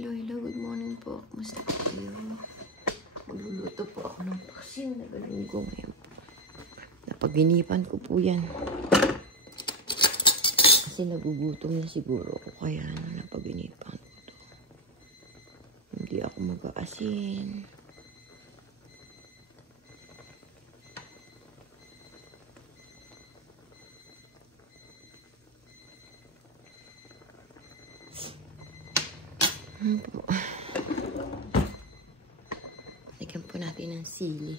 Hello, good morning po. Kumusta po kayo? Magluluto po ako ng paksiw na galunggong ngayon po. Napaginipan ko po yan. Kasi nagugutom na siguro ako kaya napaginipan ko to. Hindi ako mag-aasin. Lagyan po natin ng sili.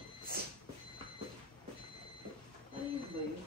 Ayun ba yun?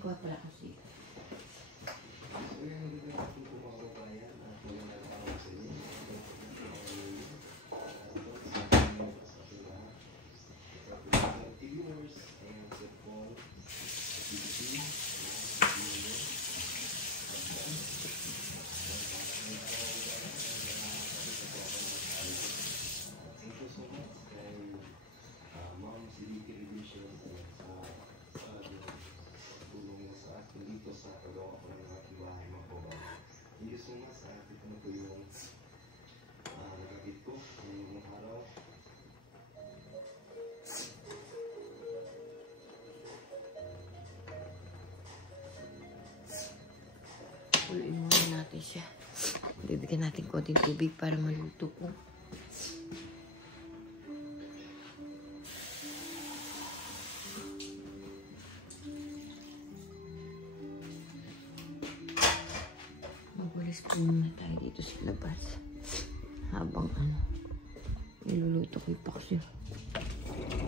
Kuha pala kasi. Puluin muna natin siya. Bibigyan natin konting tubig para maluto po. Magwalis po muna tayo dito sa labas. Habang niluluto ko yung paksiw.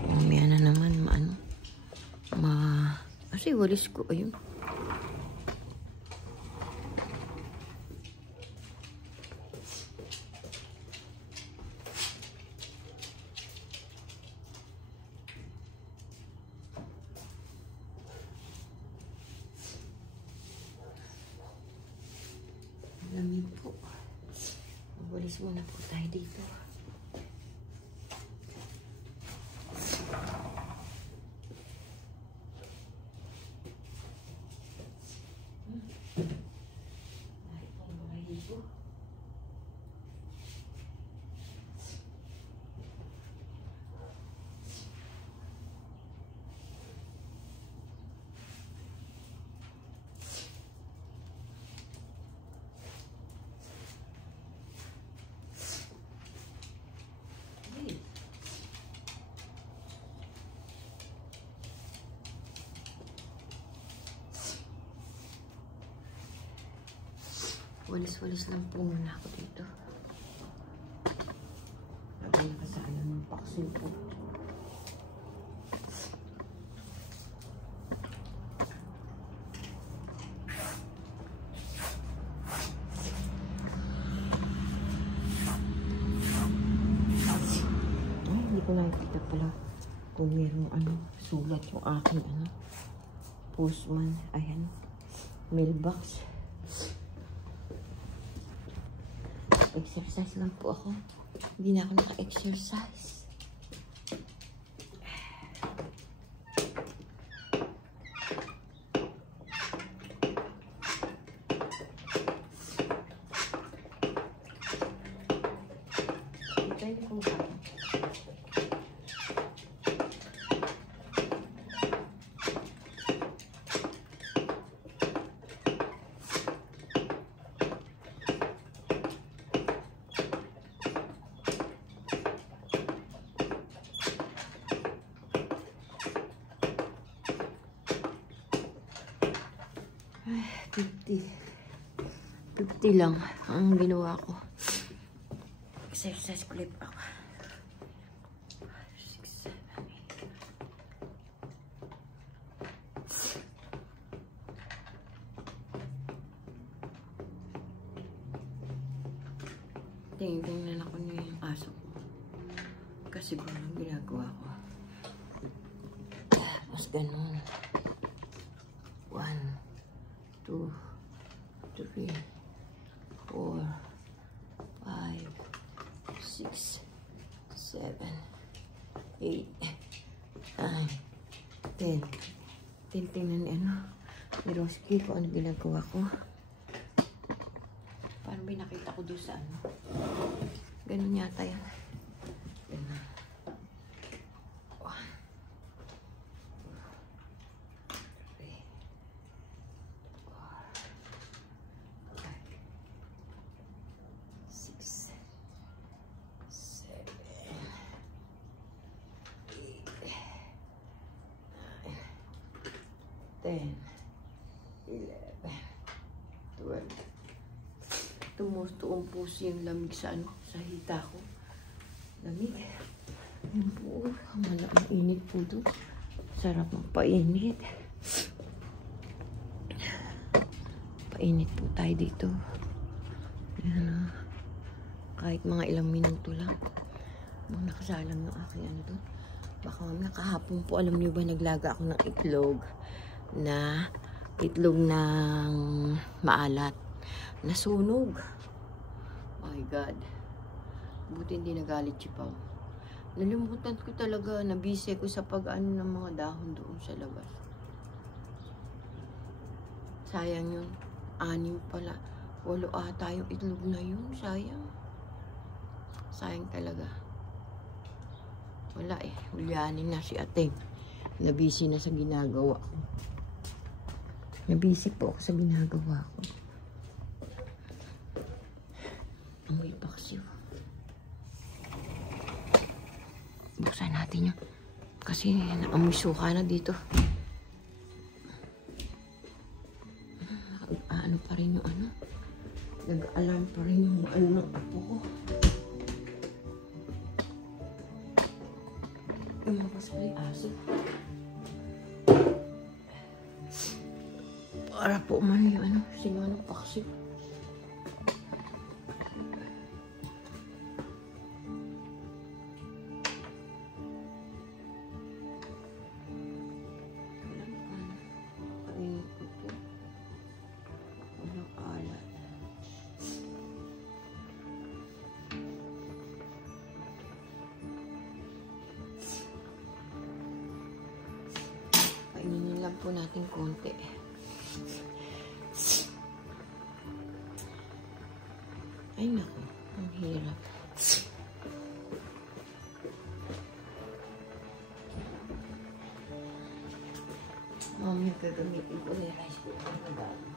Mamaya na naman kasi walis ko, ayun. Lamig po. Magwalis muna po tayo dito. Walis-walis lang po muna ako dito. Lagay ka sa ng paksiw po. Ay, hindi ko nakikita pala kung mayroong sulat yung aking postman. Ayan. Mailbox. Exercise lang po ako. Hindi na ako naka-exercise. Depende kung bakit. Ay, 50 lang ang ginawa ko. Mag-exercise clip ako. 6, 7, 8. Tingnan ako na yung aso ko. Kasi parang ginagawa ko. Tapos ganun. 1, 2, 3, 4, 5, 6, 7, 8, 9, 10. Tingnan ni ni Roski kung ano ginagawa ko. Parang binakita ko doon sa ganun yata yan. Ganun. 1, 2, 3, 4, 5, 6, 7, 8, 9, 10, 11, 12. Tumutuong puso yung lamig sa sa hita ko. Lamig. Yung po, mainit po doon. Sarap magpainit. Painit po tayo dito. Ayan, kahit mga ilang minuto lang. Nakasalang ng aking doon. Baka mamaya kahapon po, alam niyo ba, naglaga ako ng itlog ng maalat. Nasunog. My God. Buti hindi nagalit si Pao. Nalimutan ko talaga, nabise ko sa pag-ano ng mga dahon doon sa labas. Sayang yun. 6 pala. 8 ata yung itlog na yun. Sayang. Sayang talaga. Wala eh. Hulyanin na si Ateng. Nabisi na sa ginagawa ko. Nabisi po ako sa ginagawa ko. Amoy paksiw. Buksan natin yun. Kasi naamoy suka na dito. Ano pa rin yung nag-alarm pa rin yung ng apo ko. Lumabas pa yung aso. Para po man yung sinanong paksiw. Kainin lang po natin konti. Ay naku, ang hirap. Mamaya gagamitin ko na yung rice cooker na bago.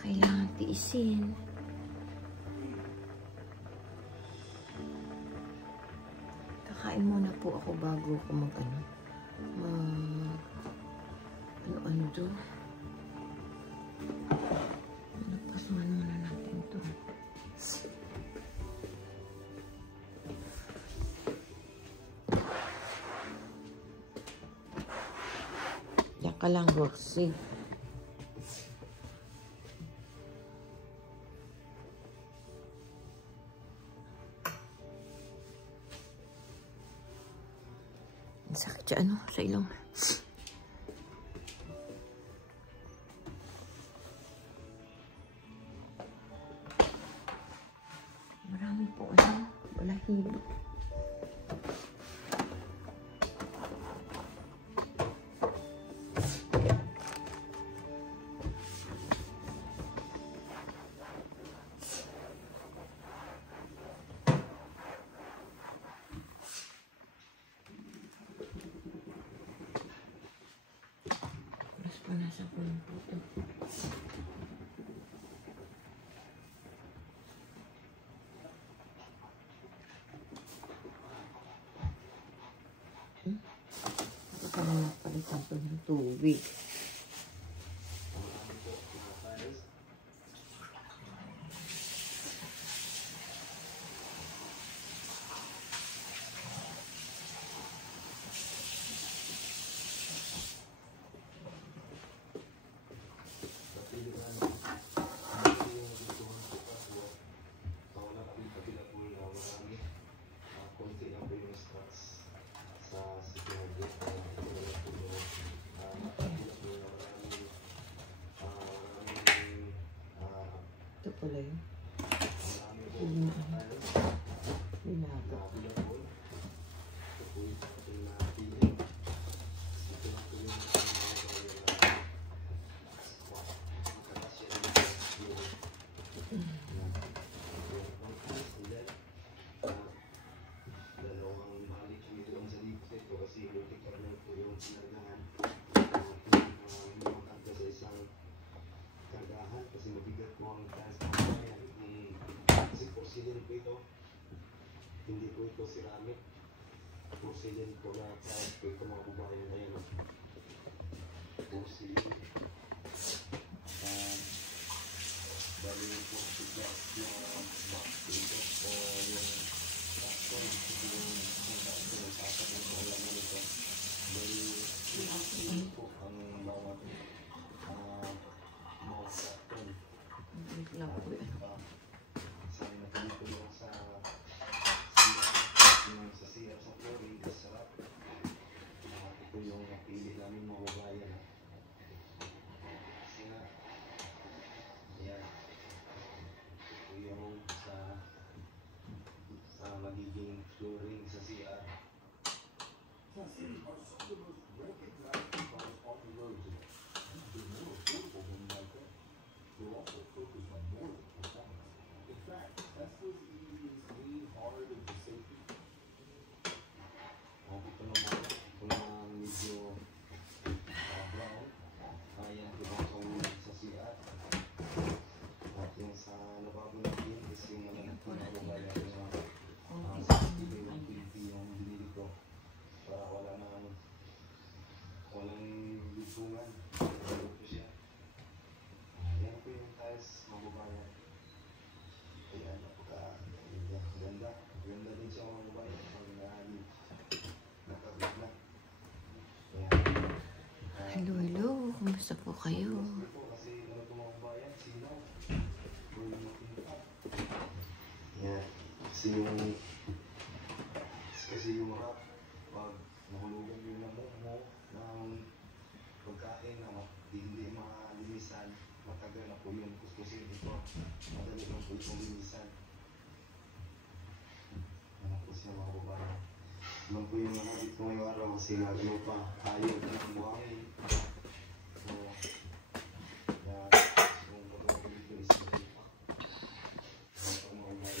Kailangan tiisin. Kakain muna po ako bago ako ano to. Napasuhan muna natin to. Yan ka lang, Roxy. Sakit siya sa ilong. Marami po balahibo. Sa Punasan ko lang po ito. Ito na napalitan ko ng tubig. Ito pala yun. Binaga. Kasi mabigat po ang transport kasi porcelain po ito, hindi po ito ceramic, porcelain po na kahit po ito mga babae na yan, porcelain bali po sigat na box ito o yung carton, yung carton yung sasakin po alam mo nito bali yung po ang bawat yung napili namin mga babayan. Kasi nga, yan, ito yung sa magiging flooring sa CR. Hello, hello. Kumusta po kayo? Yan. Kasi yung rap, pag nahulugan yung lamok mo ng pagkain na hindi malinisan, matagal na po yung kuskusin ito. Madali lang po itong linisan. Yan po siya mga babae. Yan po yung mga dito ngayong araw kasi lalo pa ayaw na ng buhangin. So, yan. Yung babae dito is pa. Yan po mga babae.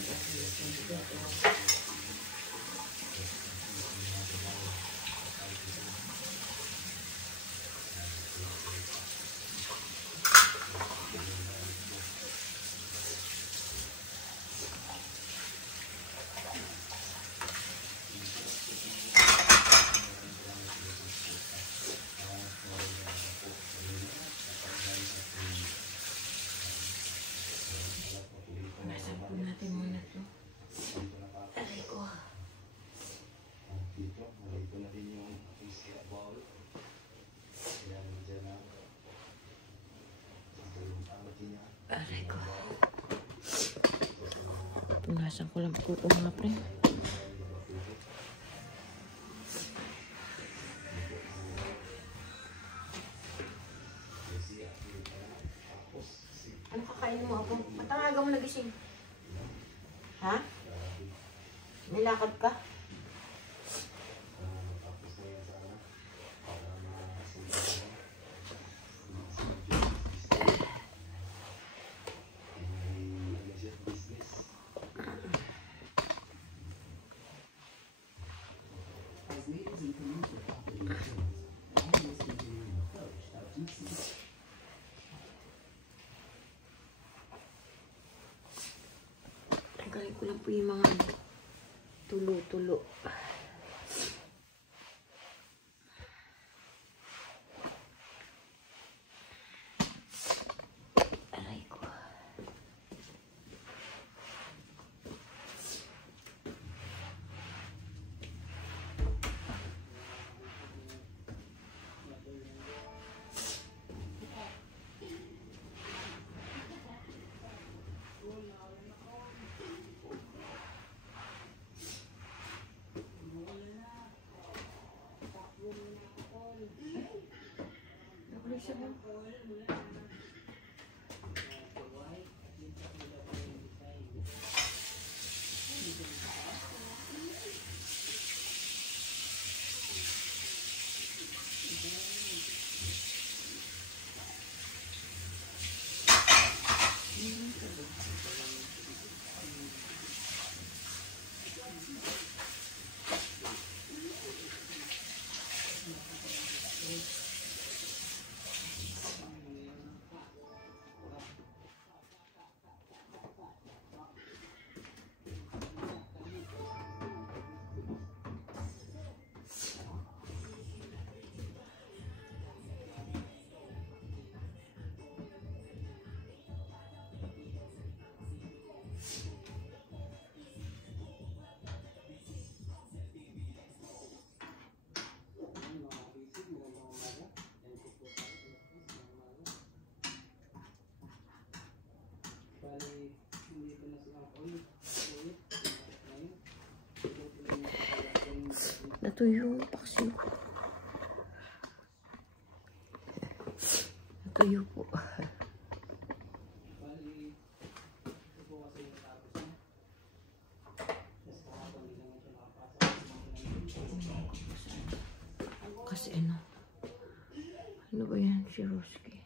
Natin muna ito. Aray ko. Dito, malito na din yung isya ball. Yan, dyan na. Aray ko. Punasan ko lang po ito mga pre. Ano kakainin mo ako? Matangaga mo nagising. Ha? Nilakad ka? Tanggalin ko lang po yung mga tulo-tulo. Aray ko. Natuyo yung paksiw. Natuyo po. Kasi ano ba yan, Shiroski?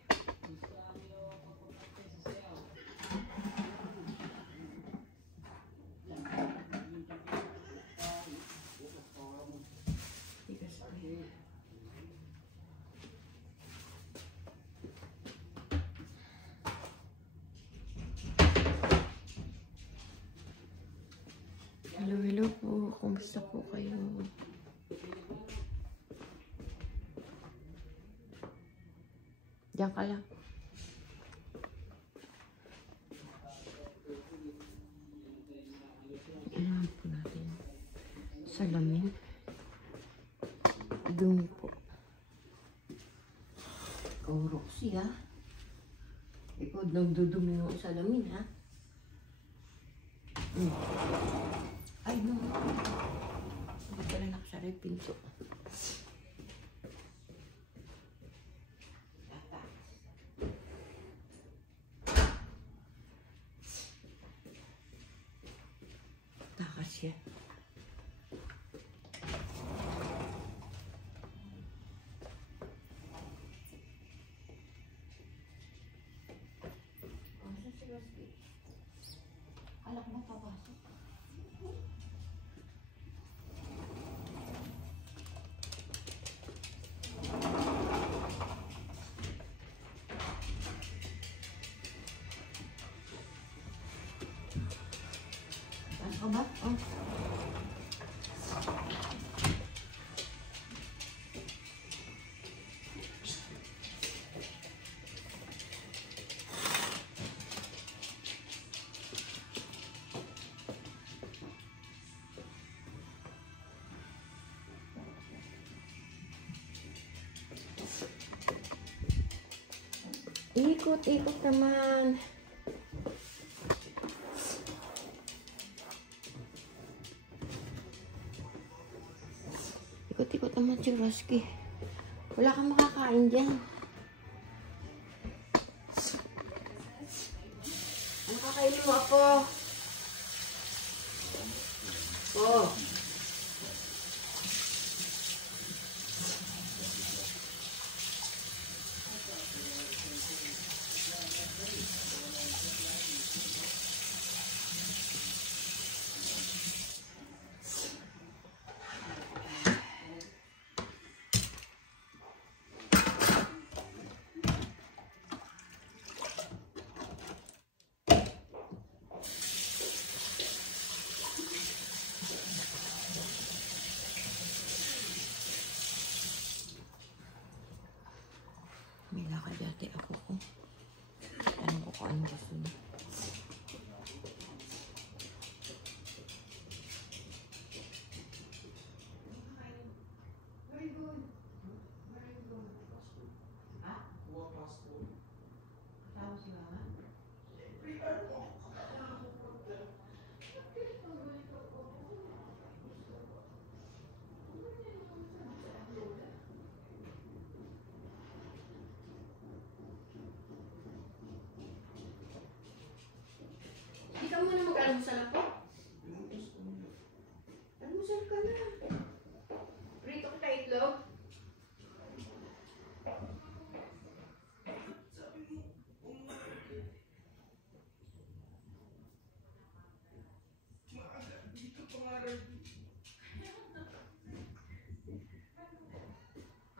Hello po. Kumusta po kayo? Diyan ka lang. Inahan po natin. Salamin. Dumi po. Ikaw, Roxy, ha? Ikaw, nagdudumi ng salamin, ha? Ay, no. Hindi pala nakasara yung pinto. Takas yan. Alak mo papasok. Ano ba? Oh. Ikot-ikot naman. Ikot-ikot naman si Roski. Wala kang makakain dyan. Ano kakainin mo ako? Oh. naglalakad dati ako ko. Tanong ko kung anong gusto niya. Ikaw muna mag-almusal ako? Almusal ka na. Prito kita itlog.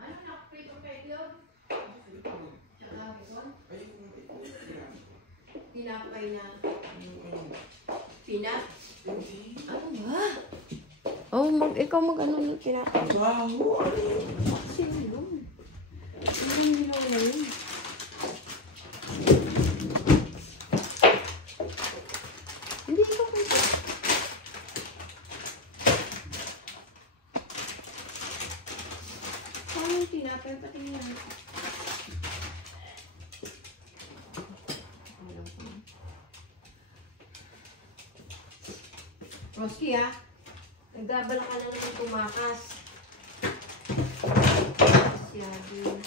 Ano na, prito kita itlog? Tsaka bacon? Tinapay na. Pina? Ano ba? Oh, ikaw mag-ano ng tinapay. Baho! Ano yun? Sino yun? Ano yung ginawa na yun? Hindi ikaw kung ano yung tinapay? Patingin na. Roski, ha? Nagdabala ka na naman tumakas. Siyagi.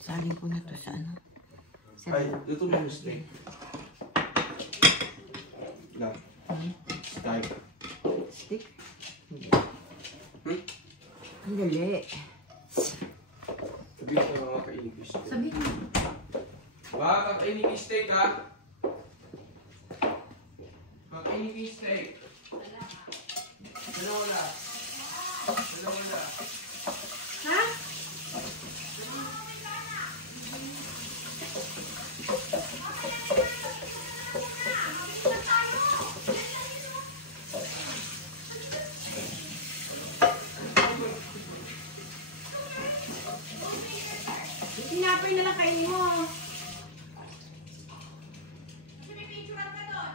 Saling ko na to sa ano? Ay, dito mo steak. Na. Steak. Stick? Ang dali. Sabihin ko mga kainin ko steak. Sabihin mo. Baka kakainin ko steak, ha? Kakainin ko steak. Dalawa na. Dalawa na. Ha? Tinapay na lang kainin mo. May picturean ka doon.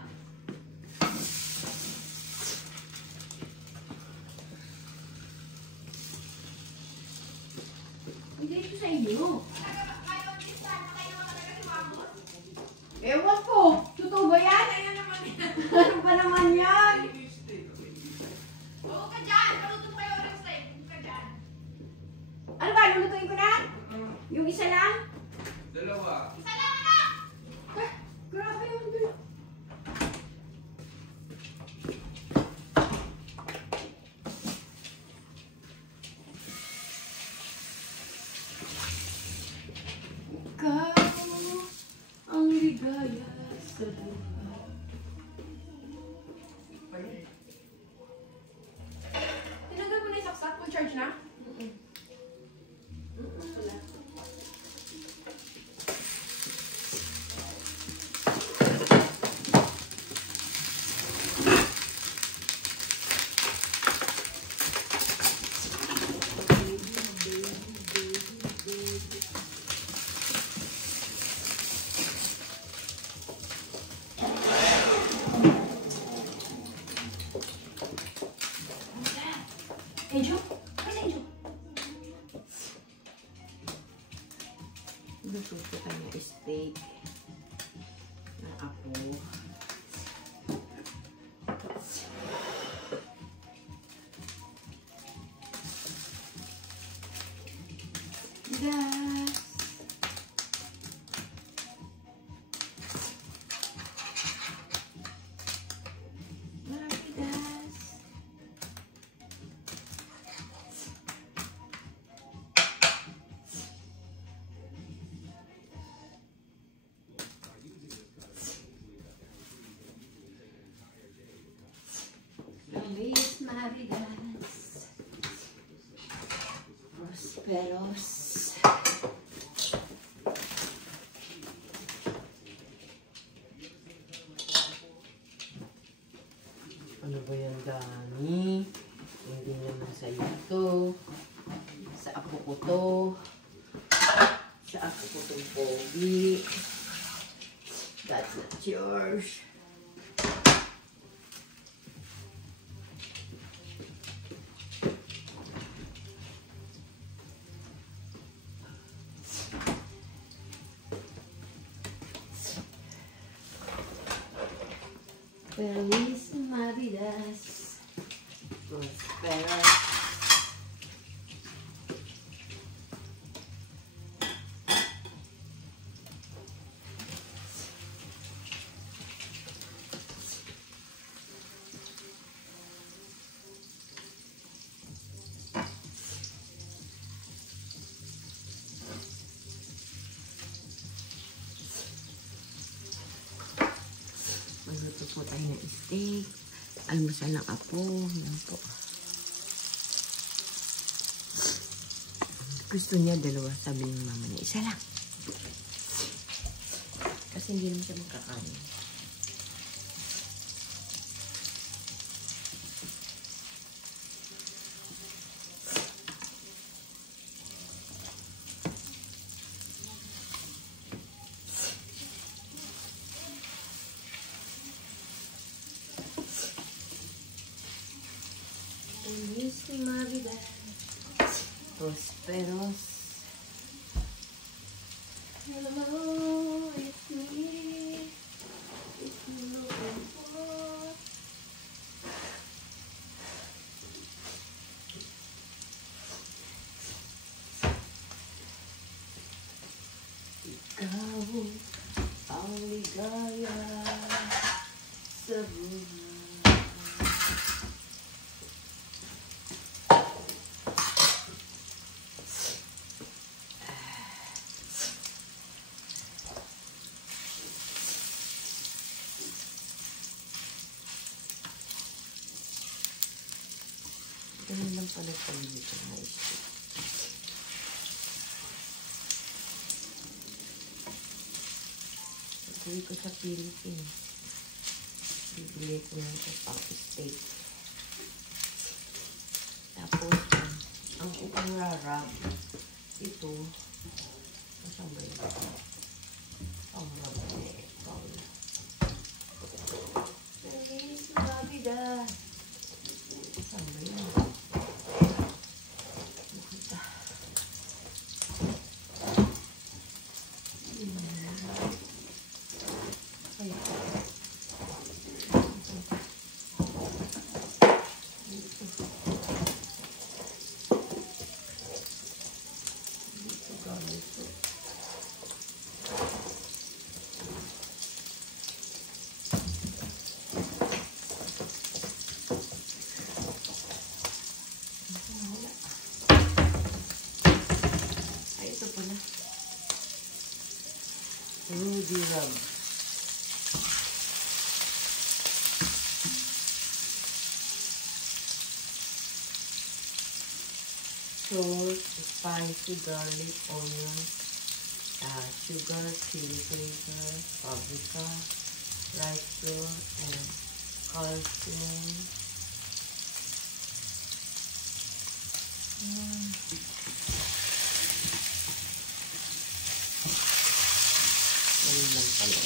Hindi ito sa inyo. Ewan ko. Totoo ba yan? Ano naman yan? Ano ba naman yan? Oo ka dyan. Paluto mo kayo ng steak. Oo ka dyan. Ano ba? Lulutuin ko na? Yung isa lang? Dalawa. Isa lang na! Grabe yung dito. Ikaw ang ligaya sa buhay. Tinanggal mo na yung saksak? Full charge na? Wala. Angel? Where's Angel? Lututo tayo ng steak ng apo. Gas! Marami gas! Luis Maridas. Prosperos. ba yan, Dani? Hindi naman sa iyo to. Sa apo ko to. Sa apo ko tong pogi. That's not yours. Feliz Navidad. Prospero. Magluto po tayo ng steak. Almusal ng apo. Yan po. Gusto niya dalawa. Sabi ng mama niya, isa lang. Kasi hindi naman siya makakain. Feliz Navidad. Prosperos. Hello, it's me. It's me looking for. Ikaw ang ligaya sa buhay. Ganun lang pala pag-ibig ng mais. Pag-uwi ko sa Philippines, bibili ko ng pang steak. Tapos, ang upang rarab, ito, masang ba ito? Ang rarab eh, Paula. Feliz Navidad! Masang ba yun? Ruby rub. Salt, spicy garlic, onion, sugar, chili paper, paprika, rice flour, and calcium. Ganun lang pala.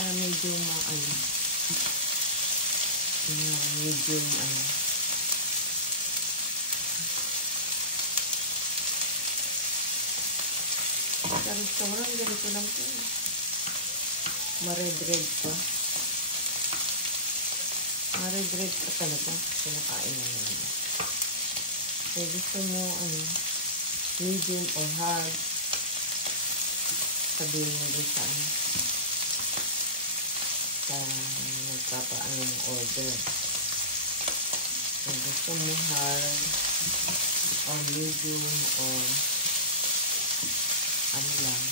Para medyo medyo Sa restaurant, ganito lang po. Mared-red pa. Mared-red pa talaga. Kinakain na naman. So, gusto mo, medium or hard. Sabihin mo din sa nagpapaano ng order. So, gusto mo hard or medium or ano lang.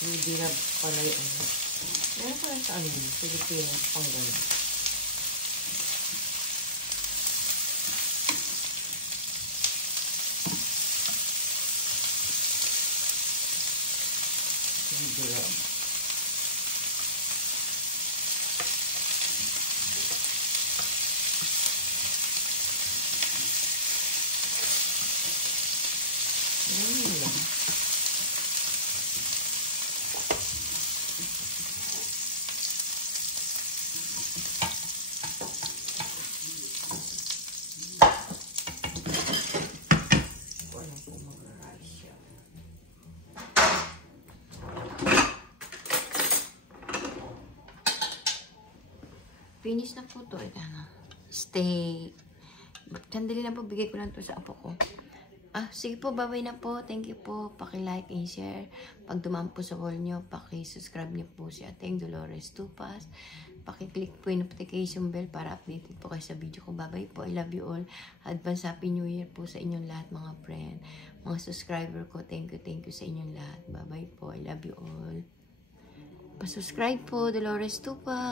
Hindi na pala yung meron pala sa Pilipinas pang gano'n. Hindi lang. Ganyan lang. Finish na po to. Stay. Sandali lang po. Bigay ko lang to sa apo ko. Sige po. Bye-bye na po. Thank you po. Paki-like and share. Pag dumaan po sa wall nyo, paki-subscribe nyo po si Ateng Dolores Tupas. Paki-click po yung notification bell para updated po kayo sa video ko. Bye-bye po. I love you all. Advance Happy New Year po sa inyong lahat, mga friend. Mga subscriber ko. Thank you sa inyong lahat. Bye-bye po. I love you all. Pa-subscribe po. Dolores Tupas.